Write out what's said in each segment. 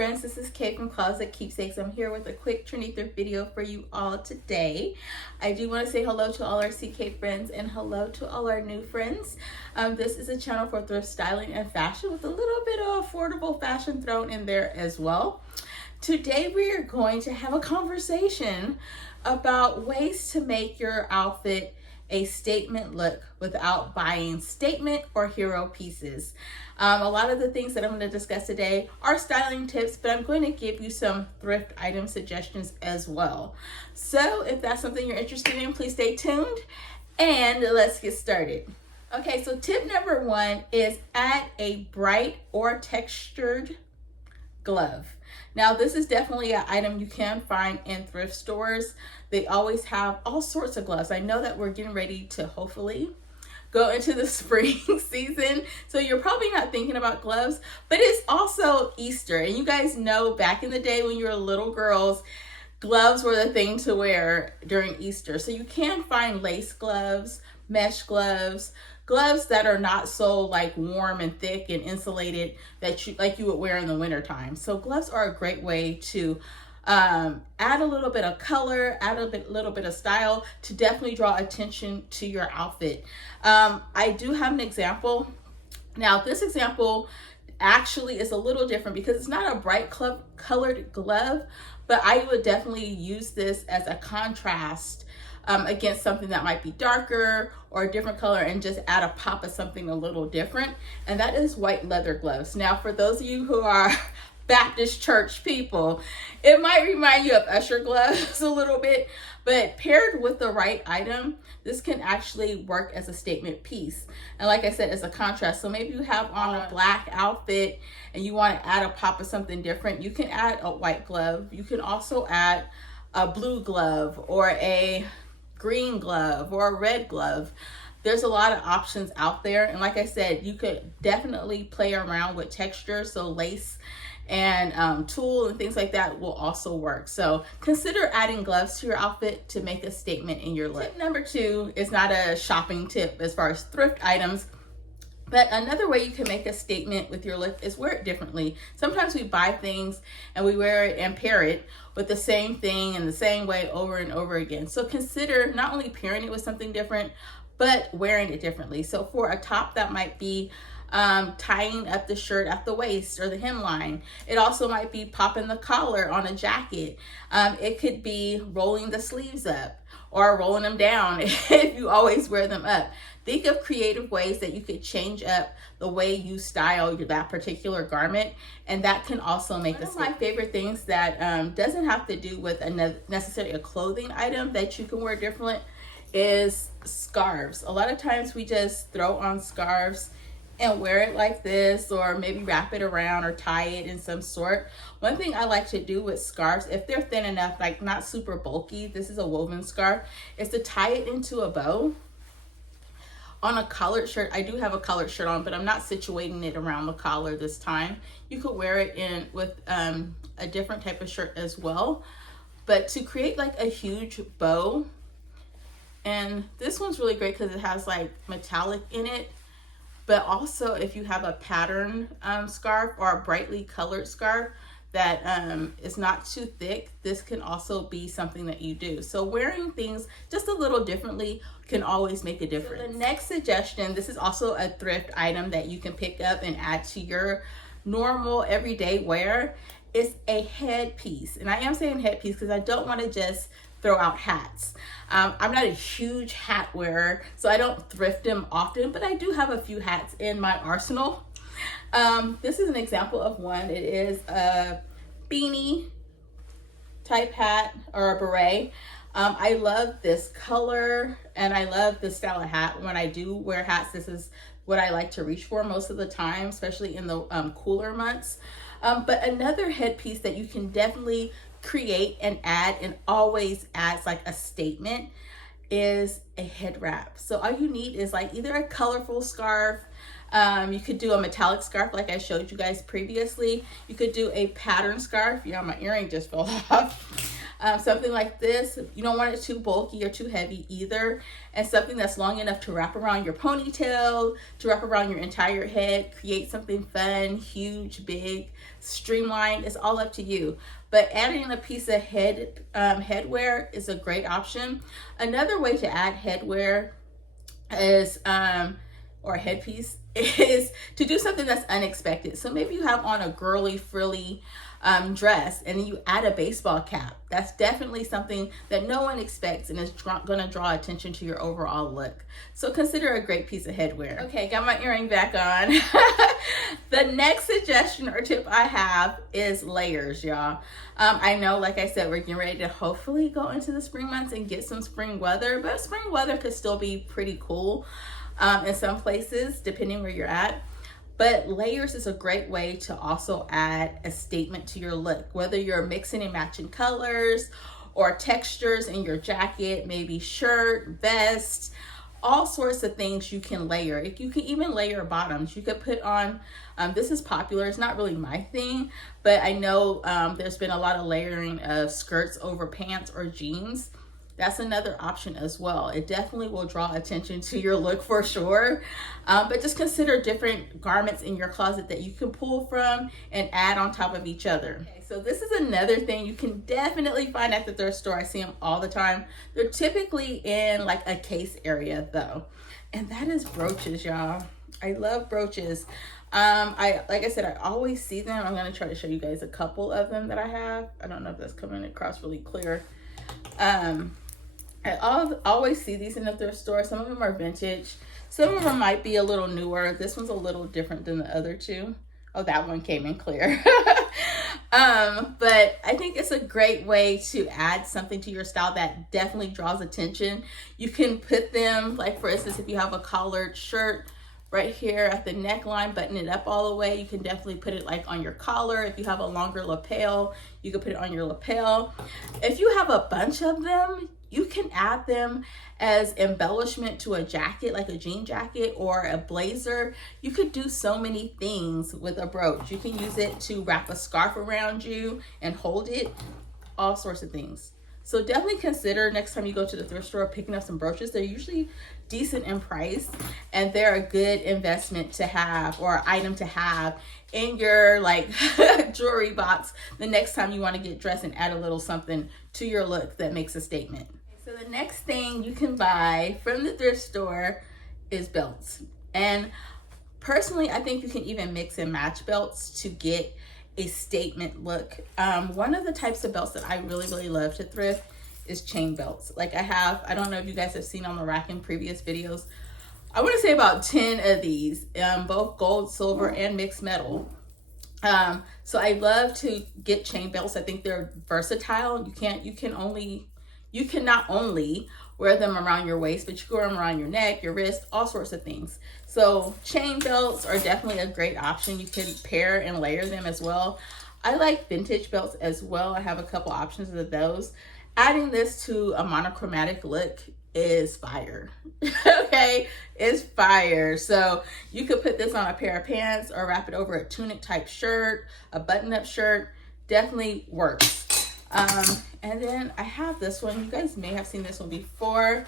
friends, this is Kay from Closet Keepsakes. I'm here with a quick trendy thrift video for you all today. I do want to say hello to all our CK friends and hello to all our new friends. This is a channel for thrift styling and fashion with a little bit of affordable fashion thrown in there as well. Today we are going to have a conversation about ways to make your outfit a statement look without buying statement or hero pieces. A lot of the things that I'm going to discuss today are styling tips, but I'm going to give you some thrift item suggestions as well. So if that's something you're interested in, please stay tuned and let's get started. Okay, so tip number one is add a bright or textured glove. Now this is definitely an item you can find in thrift stores. They always have all sorts of gloves. I know that we're getting ready to hopefully go into the spring season, so you're probably not thinking about gloves, but it's also Easter, and you guys know back in the day when you were little girls, gloves were the thing to wear during Easter. So you can find lace gloves, mesh gloves, gloves that are not so like warm and thick and insulated that you would wear in the winter time. So gloves are a great way to add a little bit of color, add a little bit of style to definitely draw attention to your outfit. I do have an example. Now this example actually is a little different because it's not a bright colored glove, but I would definitely use this as a contrast against something that might be darker or a different color and just add a pop of something a little different. And that is white leather gloves. Now for those of you who are Baptist church people, it might remind you of usher gloves a little bit, but paired with the right item, this can actually work as a statement piece. And like I said, as a contrast. So maybe you have on a black outfit and you want to add a pop of something different. You can add a white glove. You can also add a blue glove or a green glove or a red glove. There's a lot of options out there. And like I said, you could definitely play around with texture. So lace and tulle and things like that will also work. So consider adding gloves to your outfit to make a statement in your look. Tip number two is not a shopping tip as far as thrift items, but another way you can make a statement with your look is wear it differently. Sometimes we buy things and we wear it and pair it with the same thing in the same way over and over again. So consider not only pairing it with something different, but wearing it differently. So for a top, that might be tying up the shirt at the waist or the hemline. It also might be popping the collar on a jacket. It could be rolling the sleeves up or rolling them down if you always wear them up. Think of creative ways that you could change up the way you style that particular garment, and that can also make one of my favorite things that doesn't have to do with necessarily a clothing item that you can wear different is scarves. A lot of times we just throw on scarves and wear it like this, or maybe wrap it around or tie it in some sort. One thing I like to do with scarves, if they're thin enough, like not super bulky, this is a woven scarf, is to tie it into a bow. On a collared shirt, I do have a collared shirt on, but I'm not situating it around the collar this time. You could wear it in with a different type of shirt as well. But to create like a huge bow, and this one's really great because it has like metallic in it, but also if you have a pattern scarf or a brightly colored scarf that is not too thick, this can also be something that you do. So wearing things just a little differently can always make a difference. So the next suggestion, this is also a thrift item that you can pick up and add to your normal everyday wear, is a headpiece. And I am saying headpiece because I don't want to just throw out hats. I'm not a huge hat wearer, so I don't thrift them often, but I do have a few hats in my arsenal. This is an example of one. It is a beanie type hat or a beret. I love this color and I love the style of hat. When I do wear hats, this is what I like to reach for most of the time, especially in the cooler months. But another headpiece that you can definitely create and add and always adds like a statement is a head wrap. So all you need is like either a colorful scarf. You could do a metallic scarf like I showed you guys previously. You could do a pattern scarf. Yeah, my earring just fell off. Something like this, you don't want it too bulky or too heavy either. And something that's long enough to wrap around your ponytail, to wrap around your entire head, create something fun, huge, big, streamlined. It's all up to you. But adding a piece of headwear is a great option. Another way to add headwear is, or a headpiece, is to do something that's unexpected. So maybe you have on a girly, frilly dress, and then you add a baseball cap. That's definitely something that no one expects and is going to draw attention to your overall look. So consider a great piece of headwear. Okay, got my earring back on. The next suggestion or tip I have is layers, y'all. I know, like I said, we're getting ready to hopefully go into the spring months and get some spring weather, but spring weather could still be pretty cool in some places, depending where you're at. But layers is a great way to also add a statement to your look, whether you're mixing and matching colors or textures in your jacket, maybe shirt, vest, all sorts of things you can layer. You can even layer bottoms. You could put on, this is popular, it's not really my thing, but I know there's been a lot of layering of skirts over pants or jeans. That's another option as well. It definitely will draw attention to your look for sure. But just consider different garments in your closet that you can pull from and add on top of each other. Okay, so this is another thing you can definitely find at the thrift store. I see them all the time. They're typically in like a case area though. And that is brooches, y'all. I love brooches. Like I said, I always see them. I'm gonna try to show you guys a couple of them that I have. I don't know if that's coming across really clear. I always see these in the thrift store. Some of them are vintage. Some of them might be a little newer. This one's a little different than the other two. Oh, that one came in clear. But I think it's a great way to add something to your style that definitely draws attention. You can put them, like for instance, if you have a collared shirt right here at the neckline, button it up all the way, you can definitely put it like on your collar. If you have a longer lapel, you can put it on your lapel. If you have a bunch of them, you can add them as embellishment to a jacket, like a jean jacket or a blazer. You could do so many things with a brooch. You can use it to wrap a scarf around you and hold it, all sorts of things. So definitely consider next time you go to the thrift store picking up some brooches. They're usually decent in price and they're a good investment to have, or item to have in your like jewelry box the next time you want to get dressed and add a little something to your look that makes a statement. So the next thing you can buy from the thrift store is belts. And personally, I think you can even mix and match belts to get a statement look. One of the types of belts that I really love to thrift is chain belts. Like I don't know if you guys have seen on the rack in previous videos, I want to say about 10 of these, both gold, silver, and mixed metal. So I love to get chain belts. I think they're versatile. You can not only wear them around your waist, but you can wear them around your neck, your wrist, all sorts of things. So chain belts are definitely a great option. You can pair and layer them as well. I like vintage belts as well. I have a couple options of those. Adding this to a monochromatic look is fire. Okay, it's fire. So you could put this on a pair of pants or wrap it over a tunic type shirt, a button-up shirt. Definitely works. And then I have this one. You guys may have seen this one before.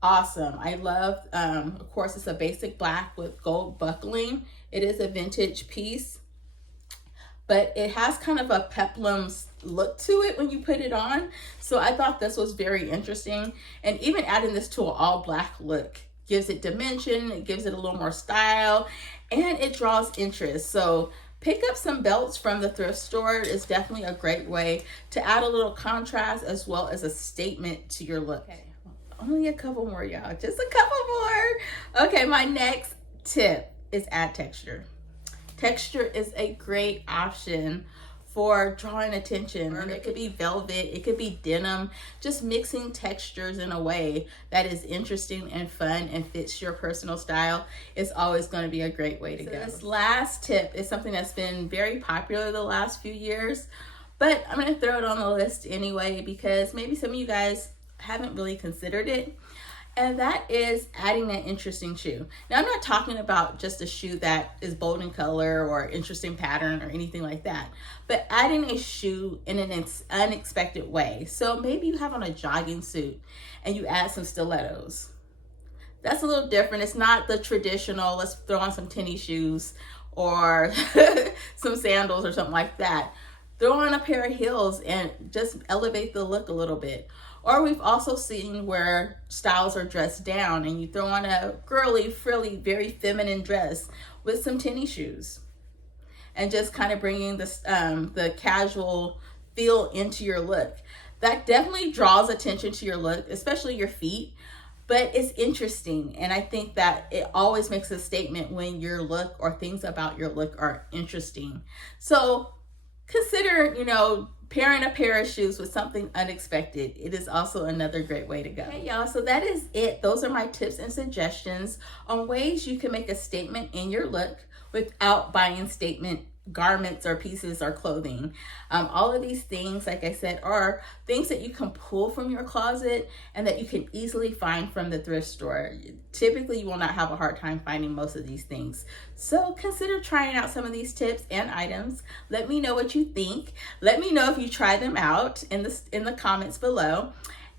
Awesome. I love, of course, it's a basic black with gold buckling. It is a vintage piece, but it has kind of a peplum look to it when you put it on. So I thought this was very interesting. And even adding this to an all black look gives it dimension, it gives it a little more style, and it draws interest. So pick up some belts from the thrift store is definitely a great way to add a little contrast as well as a statement to your look. Okay, only a couple more, y'all, just a couple more. Okay, my next tip is add texture. Texture is a great option for drawing attention. And it could be velvet, it could be denim, just mixing textures in a way that is interesting and fun and fits your personal style is always going to be a great way to go. This last tip is something that's been very popular the last few years, but I'm going to throw it on the list anyway because maybe some of you guys haven't really considered it. And that is adding an interesting shoe. Now, I'm not talking about just a shoe that is bold in color or interesting pattern or anything like that, but adding a shoe in an unexpected way. So maybe you have on a jogging suit and you add some stilettos. That's a little different. It's not the traditional, let's throw on some tennis shoes or some sandals or something like that. Throw on a pair of heels and just elevate the look a little bit. Or we've also seen where styles are dressed down and you throw on a girly, frilly, very feminine dress with some tennis shoes. And just kind of bringing the casual feel into your look. That definitely draws attention to your look, especially your feet. But it's interesting, and I think that it always makes a statement when your look or things about your look are interesting. So consider, pairing a pair of shoes with something unexpected. It is also another great way to go. Okay, y'all, so that is it. Those are my tips and suggestions on ways you can make a statement in your look without buying statement garments or pieces or clothing. All of these things, like I said, are things that you can pull from your closet and that you can easily find from the thrift store. Typically, you will not have a hard time finding most of these things. So consider trying out some of these tips and items. Let me know what you think. Let me know if you try them out in the comments below.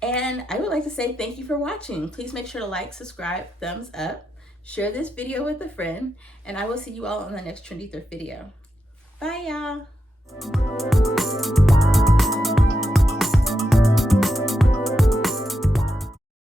And I would like to say thank you for watching. Please make sure to like, subscribe, thumbs up, share this video with a friend, and I will see you all in the next Trendy Thrift video. Bye, y'all.